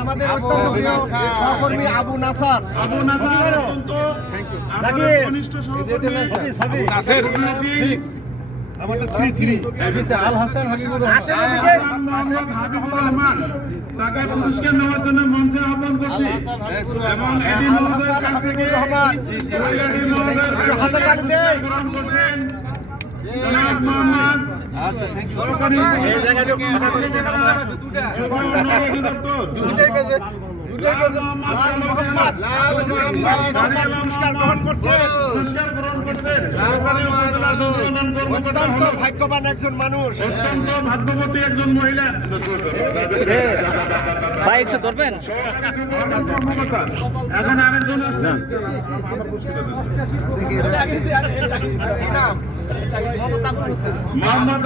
আমাদের অত্যন্ত প্রিয় সহকর্মী আবু নাসার। আল হাসান তাকে পুরস্কার নেওয়ার জন্য মঞ্চে আহ্বান করছি এবং এডি মহোদয়ের কাছ থেকে অত্যন্ত ভাগ্যবান একজন মানুষ, অত্যন্ত ভাগ্যবতী একজন মহিলা। এখন আরেকজন আসছেন মোহাম্মদ